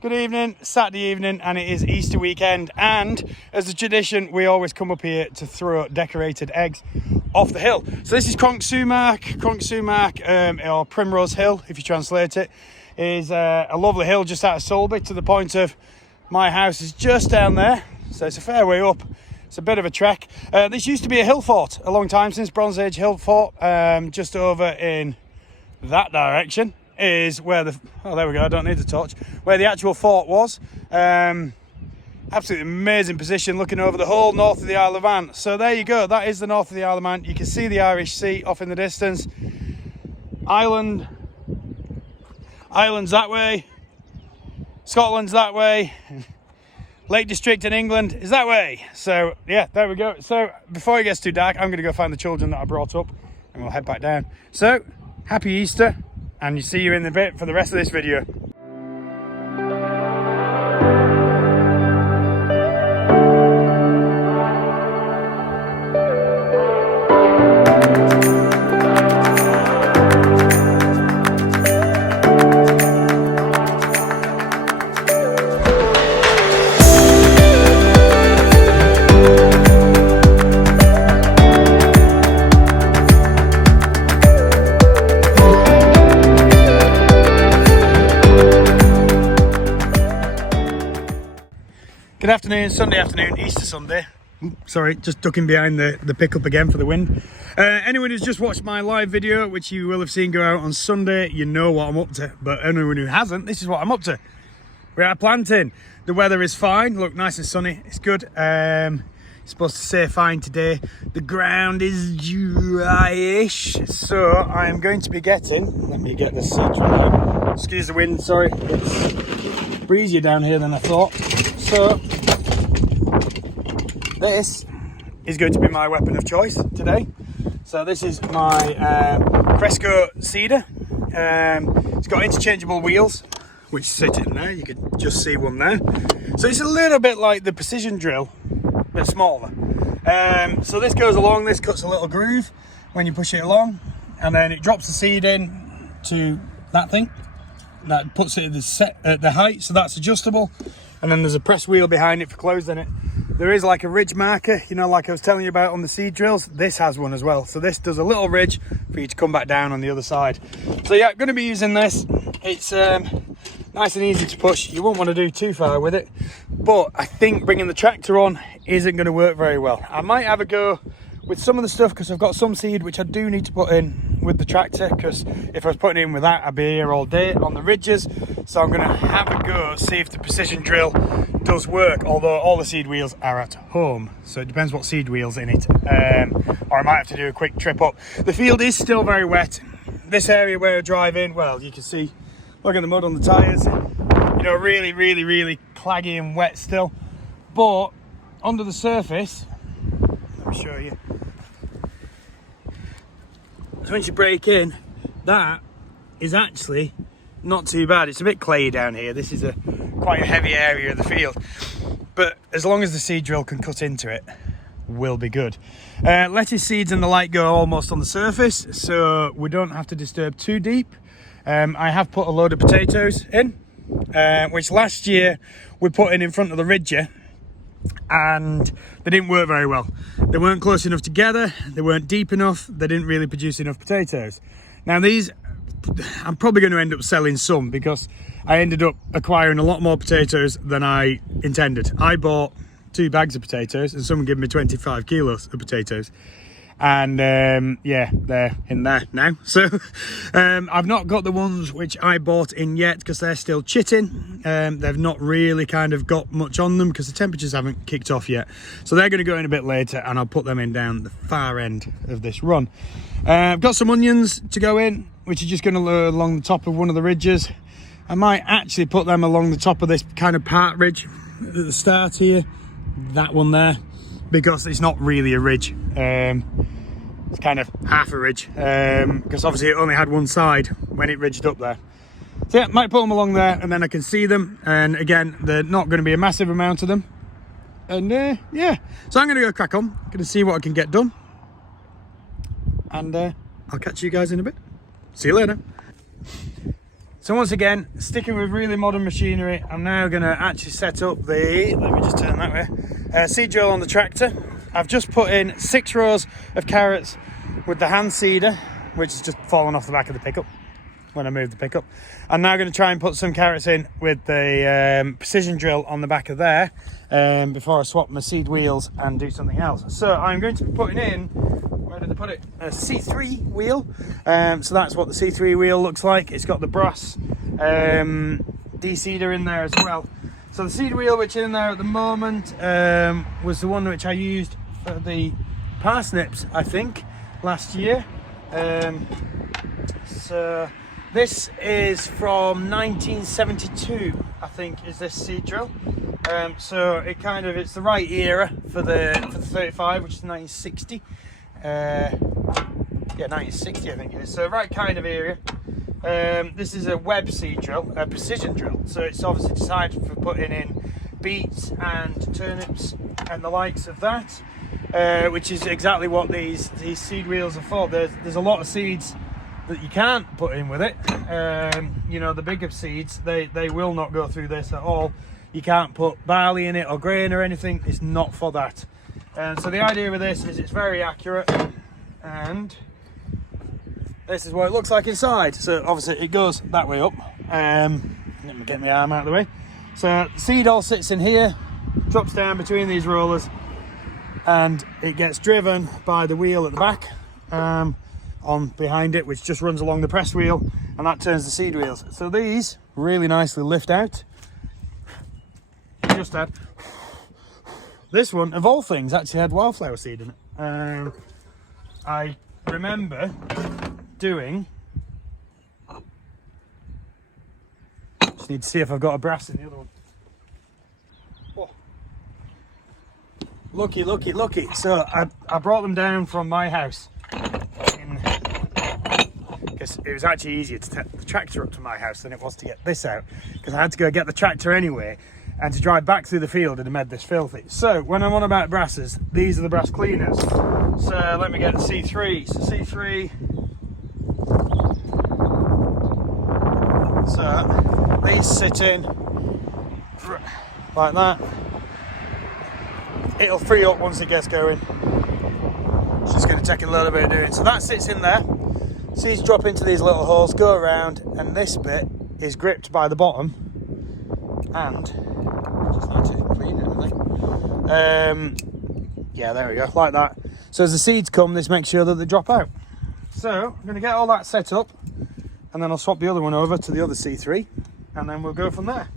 Good evening, Saturday evening, and it is Easter weekend, and as a tradition we always come up here to throw decorated eggs off the hill. So this is Cronk Sumac, or Primrose Hill if you translate it, is a lovely hill just out of Sulby, to the point of my house is just down there, so it's a fair way up. It's a bit of a trek. This used to be a hill fort a long time since, Bronze Age hill fort, just over in that direction is where the, oh there we go, I don't need the torch, where the actual fort was. Absolutely amazing position looking over the whole north of the Isle of Man. So there you go, that is the north of the Isle of Man. You can see the Irish Sea off in the distance. Ireland's that way, Scotland's that way, Lake District in England is that way. So yeah, there we go. So before it gets too dark, I'm going to go find the children that I brought up and we'll head back down. So happy Easter, and you see you in a bit for the rest of this video. Good afternoon, Sunday afternoon, Easter Sunday. Sorry, just ducking behind the pickup again for the wind. Anyone who's just watched my live video, which you will have seen go out on Sunday, you know what I'm up to. But anyone who hasn't, this is what I'm up to. We are planting. The weather is fine, look, nice and sunny, it's good. It's supposed to say fine today. The ground is dry-ish, so I am going to be getting, let me get this seat right. Excuse the wind, sorry, it's breezier down here than I thought. So this is going to be my weapon of choice today. So this is my Cresco Cedar. It's got interchangeable wheels which sit in there, you can just see one there. So it's a little bit like the precision drill, but smaller. So this goes along, this cuts a little groove when you push it along, and then it drops the seed in to that thing. That puts it at the height, so that's adjustable. And then there's a press wheel behind it for closing it. There is like a ridge marker, you know, like I was telling you about on the seed drills. This has one as well. So this does a little ridge for you to come back down on the other side. So yeah, I'm going to be using this. It's nice and easy to push. You won't want to do too far with it. But I think bringing the tractor on isn't going to work very well. I might have a go with some of the stuff because I've got some seed which I do need to put in with the tractor, because if I was putting it in with that, I'd be here all day on the ridges. So I'm going to have a go, see if the precision drill does work, although all the seed wheels are at home, so it depends what seed wheel's in it. Or I might have to do a quick trip up. The field is still very wet. This area where I drive in, well, you can see, look at the mud on the tyres, you know, really claggy and wet still. But under the surface, let me show you. So once you break in, that is actually not too bad. It's a bit clayey down here. This is quite a heavy area of the field, but as long as the seed drill can cut into it, will be good. Lettuce seeds and the like go almost on the surface, so we don't have to disturb too deep. I have put a load of potatoes in, which last year we put in front of the ridger, and they didn't work very well. They weren't close enough together, they weren't deep enough, they didn't really produce enough potatoes. Now these, I'm probably going to end up selling some, because I ended up acquiring a lot more potatoes than I intended. I bought 2 bags of potatoes and someone gave me 25 kilos of potatoes, and yeah, they're in there now. So I've not got the ones which I bought in yet because they're still chitting. They've not really kind of got much on them because the temperatures haven't kicked off yet, so they're going to go in a bit later, and I'll put them in down the far end of this run. I've got some onions to go in, which are just going to go along the top of one of the ridges. I might actually put them along the top of this kind of part ridge at the start here, that one there, because it's not really a ridge. It's kind of half a ridge, because obviously it only had one side when it ridged up there. So yeah, might put them along there, and then I can see them, and again, they're not going to be a massive amount of them. And yeah, so I'm going to go crack on, going to see what I can get done, and I'll catch you guys in a bit. See you later. So once again, sticking with really modern machinery, I'm now going to actually set up the, let me just turn that way, seed drill on the tractor. I've just put in 6 rows of carrots with the hand seeder, which has just fallen off the back of the pickup when I moved the pickup. I'm now going to try and put some carrots in with the precision drill on the back of there before I swap my seed wheels and do something else. So I'm going to be putting in, where did I put it? A C3 wheel. So that's what the C3 wheel looks like. It's got the brass de-seeder in there as well. So the seed wheel which is in there at the moment was the one which I used for the parsnips, I think, last year. So this is from 1972, I think, is this seed drill. So it's the right era for the 35, which is 1960. Yeah, 1960 I think it is. So right kind of area. This is a web seed drill, a precision drill. So it's obviously designed for putting in beets and turnips and the likes of that, which is exactly what these seed wheels are for. There's a lot of seeds that you can't put in with it. You know, the bigger seeds, they will not go through this at all. You can't put barley in it or grain or anything. It's not for that. And so the idea with this is it's very accurate, and this is what it looks like inside. So obviously it goes that way up. Let me get my arm out of the way. So the seed all sits in here, drops down between these rollers, and it gets driven by the wheel at the back on behind it, which just runs along the press wheel, and that turns the seed wheels. So these really nicely lift out. Just had this one, of all things, actually had wildflower seed in it. I remember doing, just need to see if I've got a brass in the other one. Oh. Lucky. So I brought them down from my house, because it was actually easier to take the tractor up to my house than it was to get this out, because I had to go get the tractor anyway and to drive back through the field and have made this filthy. So when I'm on about brasses, these are the brass cleaners. So let me get the C3. So C3. So these sit in like that. It'll free up once it gets going. It's just going to take a little bit of doing. So that sits in there. Seeds drop into these little holes, go around, and this bit is gripped by the bottom. And just need to clean it, I think. Yeah, there we go, like that. So as the seeds come, this makes sure that they drop out. So I'm going to get all that set up, and then I'll swap the other one over to the other C3, and then we'll go from there.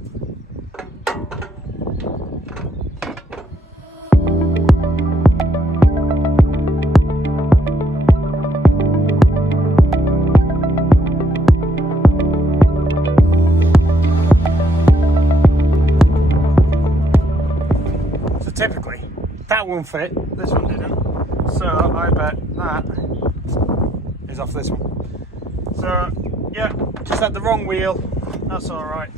Typically, that won't fit, this one didn't, so I bet that is off this one. So, yeah, just had the wrong wheel, that's alright.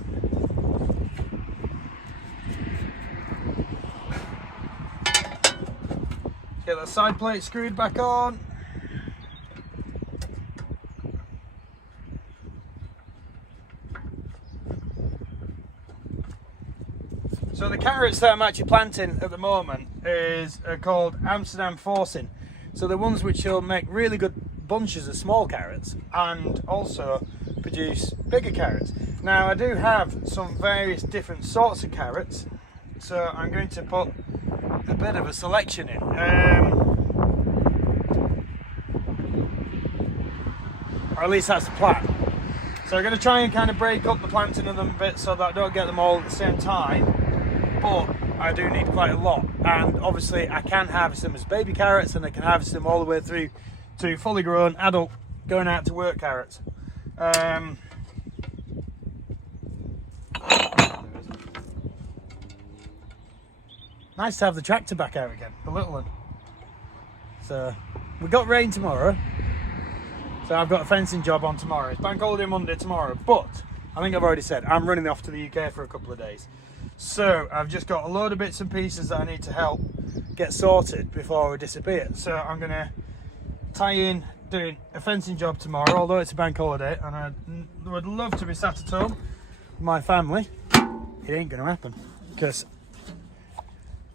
Get the side plate screwed back on. So the carrots that I'm actually planting at the moment are called Amsterdam Forcing. So the ones which will make really good bunches of small carrots and also produce bigger carrots. Now I do have some various different sorts of carrots, so I'm going to put a bit of a selection in. Or at least that's the plan. So I'm going to try and kind of break up the planting of them a bit so that I don't get them all at the same time. But I do need quite a lot, and obviously I can harvest them as baby carrots, and I can harvest them all the way through to fully grown adult going out to work carrots. Nice to have the tractor back out again, the little one. So we got rain tomorrow, so I've got a fencing job on tomorrow. It's bank holiday Monday tomorrow, but I think I've already said I'm running off to the UK for a couple of days. So I've just got a load of bits and pieces that I need to help get sorted before we disappear. So I'm going to tie in doing a fencing job tomorrow, although it's a bank holiday, and I would love to be sat at home with my family. It ain't gonna happen, because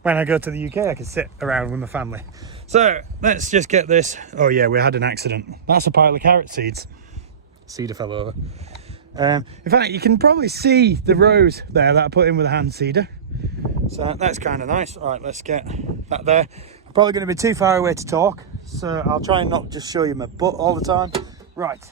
when I go to the UK I can sit around with my family. So let's just get this. Oh yeah, we had an accident. That's a pile of carrot seeds. Seeder fell over. In fact, you can probably see the rows there that I put in with a hand seeder. So that's kind of nice. All right, let's get that there. I'm probably going to be too far away to talk, so I'll try and not just show you my butt all the time. Right.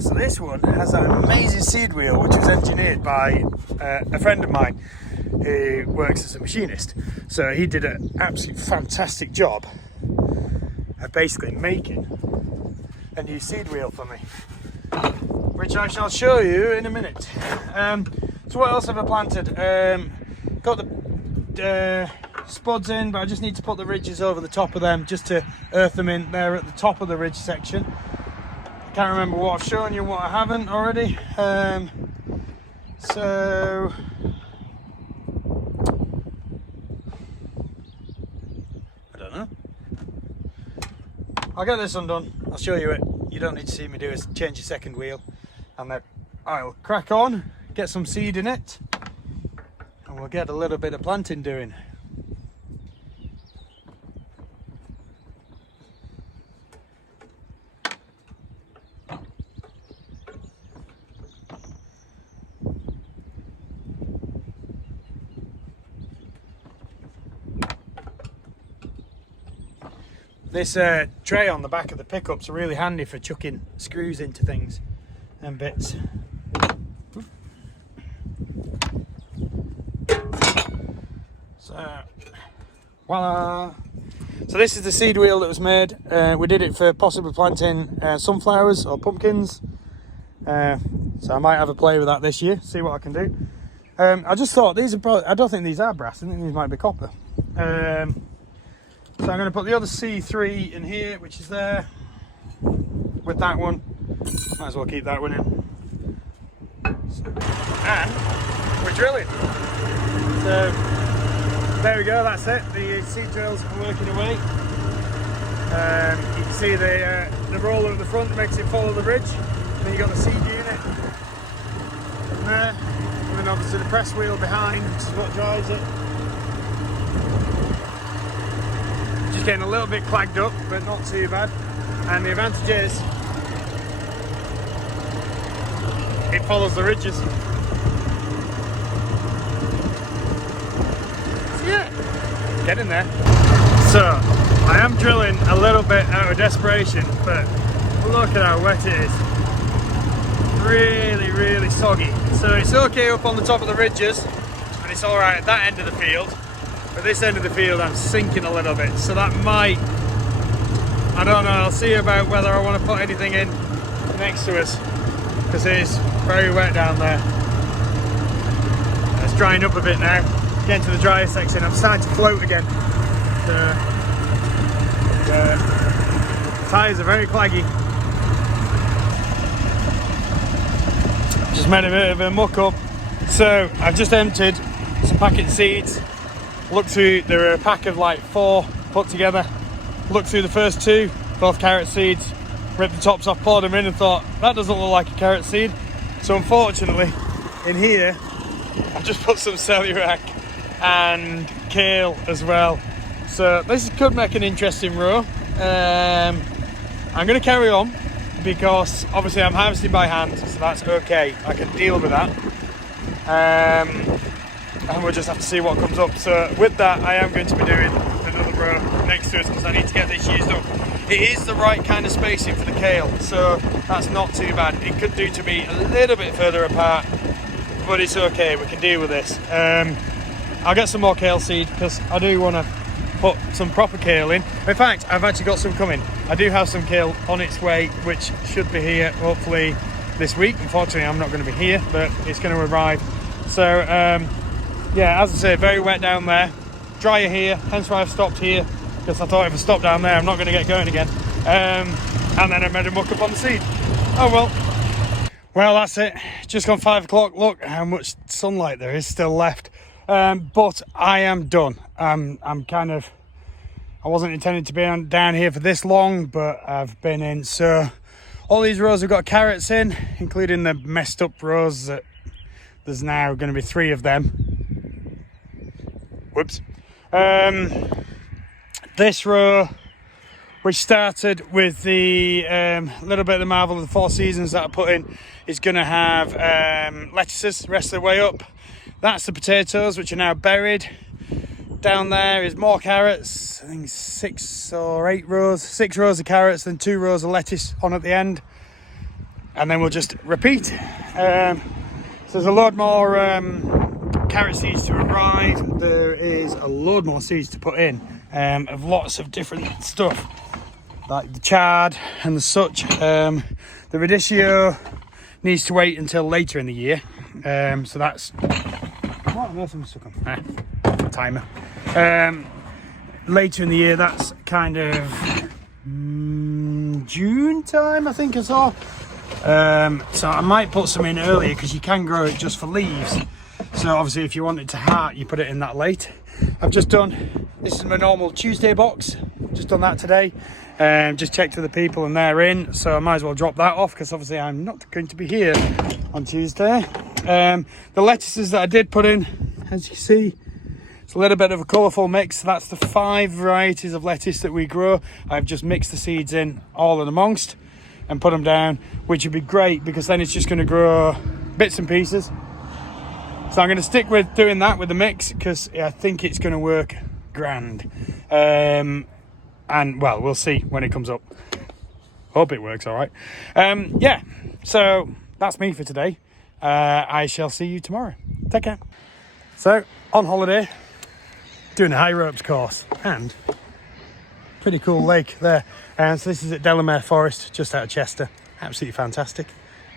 So this one has an amazing seed wheel which was engineered by a friend of mine who works as a machinist. So he did an absolutely fantastic job of basically making a new seed wheel for me, which I shall show you in a minute. So what else have I planted? Got the spuds in, but I just need to put the ridges over the top of them just to earth them in there at the top of the ridge section. Can't remember what I've shown you, what I haven't already. So I don't know. I'll get this undone. I'll show you it. You don't need to see me do is change the second wheel, and then I'll crack on, get some seed in it, and we'll get a little bit of planting doing. This tray on the back of the pickup's really handy for chucking screws into things and bits. So, voila! So this is the seed wheel that was made. We did it for possibly planting sunflowers or pumpkins. So I might have a play with that this year, see what I can do. I just thought these are probably, I don't think these are brass, I think these might be copper. So I'm going to put the other C3 in here, which is there, with that one. Might as well keep that one in. And we're drilling. So there we go, that's it. The seed drills are working away. You can see the roller at the front that makes it follow the ridge. And then you've got the seed unit in there. And then obviously the press wheel behind, which is what drives it. Just getting a little bit clagged up, but not too bad. And the advantage is it follows the ridges. So yeah, get in there. So I am drilling a little bit out of desperation, but look at how wet it is. Really, really soggy. So it's okay up on the top of the ridges, and it's all right at that end of the field. But this end of the field I'm sinking a little bit, so that might, I don't know, I'll see about whether I want to put anything in next to us, because it is very wet down there. It's drying up a bit now, getting to the drier section. I'm starting to float again. The tyres are very claggy. Just made a bit of a muck up. So I've just emptied some packet seeds. Looked through, there were a pack of like 4 put together. Looked through the first 2, both carrot seeds, ripped the tops off, poured them in and thought, that doesn't look like a carrot seed. So unfortunately, in here, I've just put some celeriac and kale as well. So this could make an interesting row. I'm going to carry on because obviously I'm harvesting by hand, so that's okay. I can deal with that. And we'll just have to see what comes up. So with that, I am going to be doing another row next to us because I need to get this used up. It is the right kind of spacing for the kale, so that's not too bad. It could do to be a little bit further apart, but it's okay, we can deal with this. I'll get some more kale seed because I do want to put some proper kale in. In fact, I've actually got some coming. I do have some kale on its way, which should be here hopefully this week. Unfortunately, I'm not going to be here, but it's going to arrive. So yeah, as I said, very wet down there, drier here, hence why I've stopped here, because I thought if I stop down there I'm not going to get going again. And then I made a muck up on the seed. Oh well, that's it, just gone 5 o'clock. Look how much sunlight there is still left. But I am done. I wasn't intending to be down here for this long, but I've been in. So all these rows have got carrots in, including the messed up rows that there's now going to be 3 of them. Whoops. This row, which started with the little bit of the Marvel of the 4 Seasons that I put in, is going to have lettuces the rest of the way up. That's the potatoes, which are now buried. Down there is more carrots. I think 6 or 8 rows. 6 rows of carrots, then 2 rows of lettuce on at the end. And then we'll just repeat. So there's a load more carrot seeds to arrive. There is a load more seeds to put in of lots of different stuff, like the chard and the such. The radicchio needs to wait until later in the year. So that's... What on earth am I stuck on? Timer. Later in the year, that's kind of June time, I think I saw. So I might put some in earlier, because you can grow it just for leaves. So obviously if you want it to heart, you put it in that late. I've just done, this is my normal Tuesday box, just done that today. Just checked to the people and they're in, so I might as well drop that off, because obviously I'm not going to be here on Tuesday. The lettuces that I did put in, as you see, it's a little bit of a colourful mix. That's the 5 varieties of lettuce that we grow. I've just mixed the seeds in all in amongst and put them down, which would be great, because then it's just going to grow bits and pieces. So I'm going to stick with doing that with the mix, because I think it's going to work grand. And well, we'll see when it comes up. Hope it works all right. Yeah, so that's me for today. I shall see you tomorrow. Take care. So, on holiday, doing a high ropes course, and pretty cool lake there. So this is at Delamere Forest, just out of Chester. Absolutely fantastic.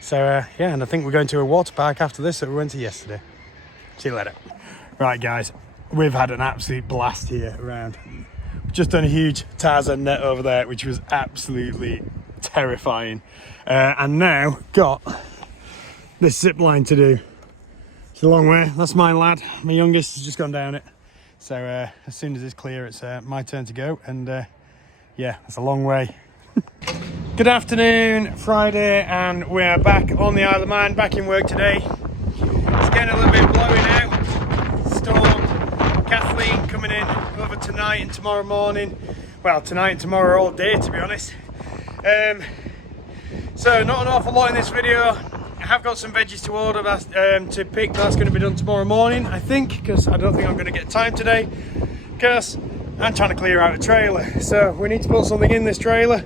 So yeah, and I think we're going to a water park after this that we went to yesterday. See you later. Right guys, we've had an absolute blast here around. We've just done a huge Tarzan net over there, which was absolutely terrifying. And now got this zip line to do. It's a long way. That's my lad, my youngest, has just gone down it. So as soon as it's clear, it's my turn to go. And yeah, it's a long way. Good afternoon, Friday, and we're back on the Isle of Man, back in work today. It's getting a little bit blowing out. Storm, Kathleen coming in over tonight and tomorrow morning. Well, tonight and tomorrow all day, to be honest. So not an awful lot in this video. I have got some veggies to order, to pick. That's going to be done tomorrow morning, I think, because I don't think I'm going to get time today, because I'm trying to clear out a trailer. So we need to put something in this trailer,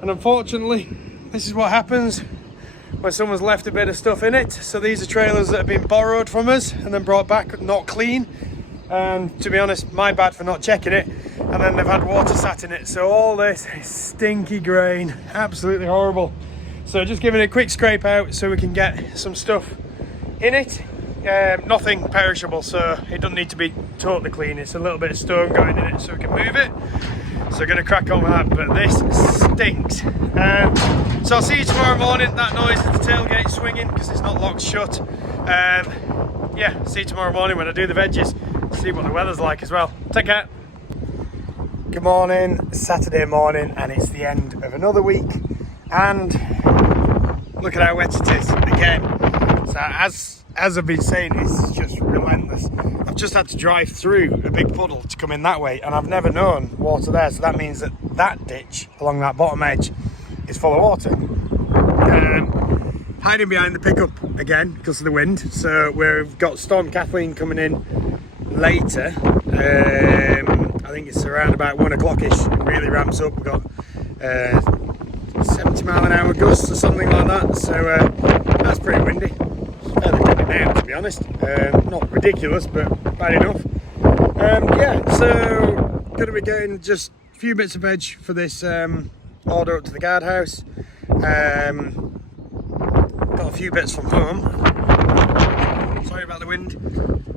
and unfortunately this is what happens when someone's left a bit of stuff in it. So these are trailers that have been borrowed from us and then brought back not clean, and to be honest, my bad for not checking it, and then they've had water sat in it. So all this is stinky grain, absolutely horrible. So just giving it a quick scrape out so we can get some stuff in it. Nothing perishable, so it doesn't need to be totally clean. It's a little bit of stone going in it so we can move it. So we're going to crack on with that, but this stinks. So I'll see you tomorrow morning. That noise is the tailgate swinging because it's not locked shut. Yeah, see you tomorrow morning when I do the veggies. See what the weather's like as well. Take care. Good morning, Saturday morning, and it's the end of another week. And look at how wet it is again. So as I've been saying, it's just relentless. I've just had to drive through a big puddle to come in that way, and I've never known water there. So that means that that ditch along that bottom edge is full of water. Hiding behind the pickup again because of the wind. So we've got Storm Kathleen coming in later. I think it's around about 1 o'clock-ish. It really ramps up. We've got 70-mile-an-hour gusts or something like that, so that's pretty windy. Fairly windy now, to be honest. Not ridiculous, but bad enough. Yeah, so going to be getting just a few bits of veg for this order up to the guardhouse. got a few bits from home. Sorry about the wind.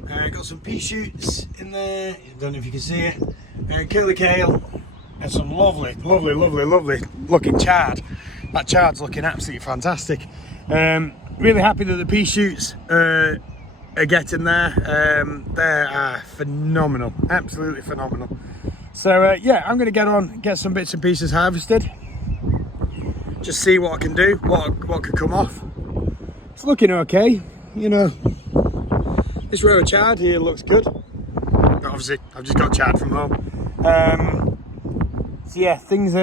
Got some pea shoots in there. Don't know if you can see it. Curly kale and some lovely looking chard. That chard's looking absolutely fantastic. Really happy that the pea shoots are getting there. They are phenomenal, absolutely phenomenal. So yeah, I'm going to get on, get some bits and pieces harvested. Just see what I can do, what could come off. It's looking okay, you know. This row of chard here looks good. But obviously, I've just got chard from home. So yeah, things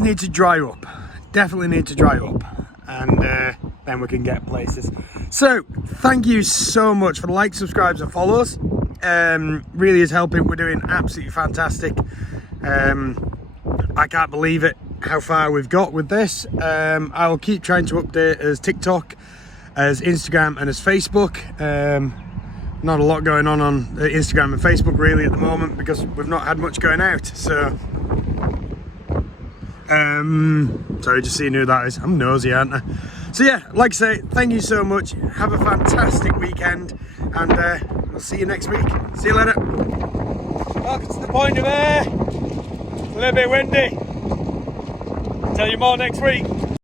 need to dry up. Definitely need to dry up, and then we can get places. So thank you so much for the likes, subscribes and follows. Really is helping. We're doing absolutely fantastic. I can't believe it how far we've got with this. I'll keep trying to update as TikTok, as Instagram and as Facebook. Not a lot going on Instagram and Facebook really at the moment because we've not had much going out. So sorry, just seeing who that is. I'm nosy, aren't I? So yeah, like I say, thank you so much. Have a fantastic weekend, and we'll see you next week. See you later. Welcome to the Point of Ayr. It's a little bit windy. Tell you more next week.